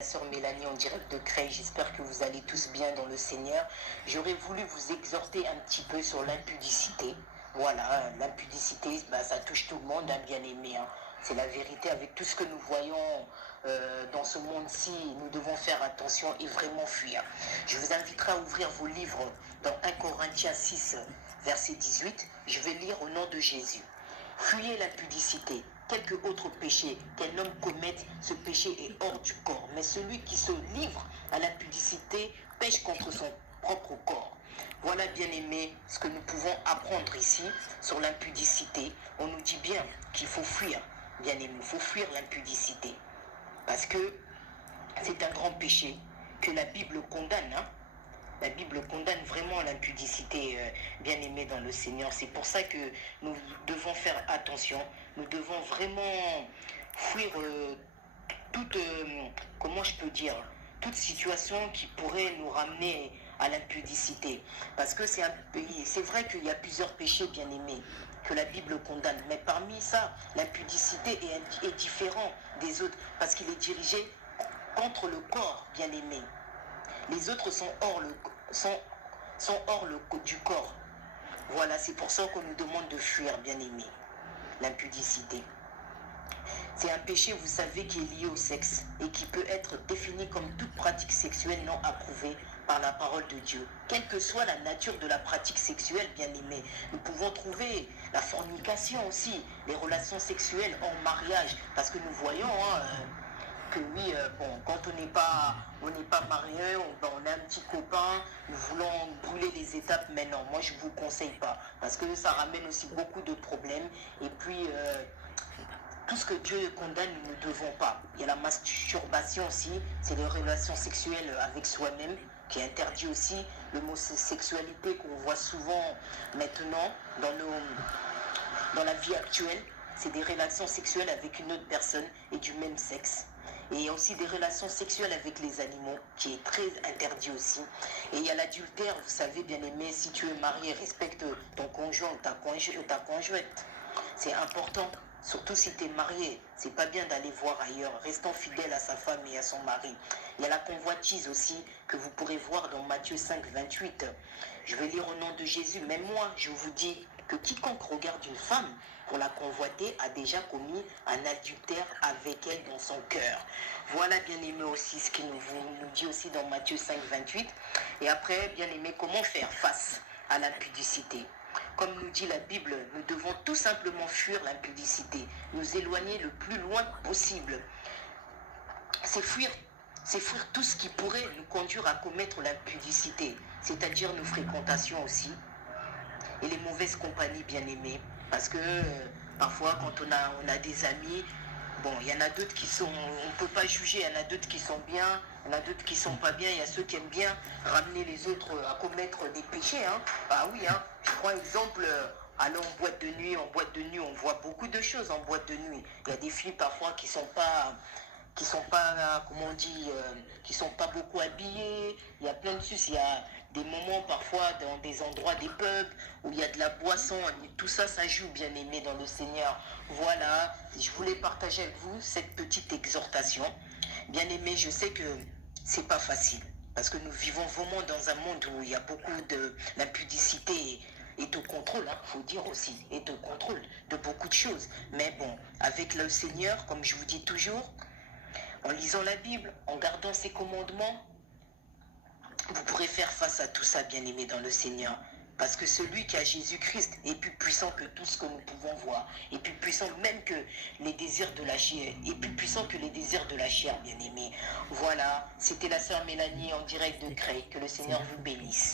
Sœur Mélanie en direct de Creil, j'espère que vous allez tous bien dans le Seigneur. J'aurais voulu vous exhorter un petit peu sur l'impudicité. Voilà, l'impudicité, ça touche tout le monde, hein, bien aimé. Hein. C'est la vérité avec tout ce que nous voyons dans ce monde-ci. Nous devons faire attention et vraiment fuir. Je vous inviterai à ouvrir vos livres dans 1 Corinthiens 6, verset 18. Je vais lire au nom de Jésus. Fuyez l'impudicité. Quelque autre péché qu'un homme commette, ce péché est hors du corps. Mais celui qui se livre à l'impudicité pêche contre son propre corps. Voilà, bien aimé, ce que nous pouvons apprendre ici sur l'impudicité. On nous dit bien qu'il faut fuir, bien aimé, il faut fuir l'impudicité. Parce que c'est un grand péché que la Bible condamne, hein. La Bible condamne vraiment l'impudicité, bien aimée dans le Seigneur. C'est pour ça que nous devons faire attention. Nous devons vraiment fuir toute, comment je peux dire, toute situation qui pourrait nous ramener à l'impudicité. Parce que c'est un pays, c'est vrai qu'il y a plusieurs péchés, bien aimés, que la Bible condamne. Mais parmi ça, l'impudicité est différent des autres parce qu'il est dirigé contre le corps, bien aimé. Les autres sont hors du corps. Voilà, c'est pour ça qu'on nous demande de fuir, bien aimé, l'impudicité. C'est un péché, vous savez, qui est lié au sexe et qui peut être défini comme toute pratique sexuelle non approuvée par la parole de Dieu. Quelle que soit la nature de la pratique sexuelle, bien aimé, nous pouvons trouver la fornication aussi, les relations sexuelles en mariage, parce que nous voyons, hein, que oui, quand on n'est pas marié, on a un petit copain, nous voulons brûler les étapes, mais non, moi je ne vous conseille pas, parce que ça ramène aussi beaucoup de problèmes, et puis tout ce que Dieu condamne, nous ne devons pas. Il y a la masturbation aussi, c'est les relations sexuelles avec soi-même, qui est interdit aussi, l'homosexualité qu'on voit souvent maintenant dans la vie actuelle. C'est des relations sexuelles avec une autre personne et du même sexe. Et il y a aussi des relations sexuelles avec les animaux, qui est très interdit aussi. Et il y a l'adultère, vous savez, bien aimé, si tu es marié, respecte ton conjoint ou ta conjointe. C'est important, surtout si tu es marié. C'est pas bien d'aller voir ailleurs, restant fidèle à sa femme et à son mari. Il y a la convoitise aussi, que vous pourrez voir dans Matthieu 5, 28. Je vais lire au nom de Jésus, mais moi, je vous dis que quiconque regarde une femme pour la convoiter a déjà commis un adultère avec elle dans son cœur. Voilà, bien aimé, aussi ce qu'il nous dit aussi dans Matthieu 5, 28. Et après, bien aimé, comment faire face à l'impudicité? Comme nous dit la Bible, nous devons tout simplement fuir l'impudicité, nous éloigner le plus loin possible. C'est fuir tout ce qui pourrait nous conduire à commettre l'impudicité, c'est-à-dire nos fréquentations aussi, et les mauvaises compagnies, bien aimées. Parce que parfois, quand on a des amis, bon, il y en a d'autres qui sont, on ne peut pas juger, il y en a d'autres qui sont bien, il y en a d'autres qui sont pas bien, il y a ceux qui aiment bien ramener les autres à commettre des péchés, hein. Bah oui, hein. Je prends exemple, aller en boîte de nuit, on voit beaucoup de choses en boîte de nuit. Il y a des filles parfois qui sont pas, comment on dit, qui sont pas beaucoup habillées. Il y a plein de choses, il y a des moments parfois dans des endroits, des pubs, où il y a de la boisson, tout ça, ça joue, bien aimé dans le Seigneur. Voilà, je voulais partager avec vous cette petite exhortation. Bien aimé, je sais que c'est pas facile, parce que nous vivons vraiment dans un monde où il y a beaucoup d'impudicité et de contrôle, il faut dire aussi, et de contrôle de beaucoup de choses. Mais bon, avec le Seigneur, comme je vous dis toujours, en lisant la Bible, en gardant ses commandements, vous pourrez faire face à tout ça, bien aimé dans le Seigneur. Parce que celui qui a Jésus-Christ est plus puissant que tout ce que nous pouvons voir. Et plus puissant même que les désirs de la chair. Et plus puissant que les désirs de la chair, bien aimé. Voilà, c'était la sœur Mélanie en direct de Creil. Que le Seigneur vous bénisse.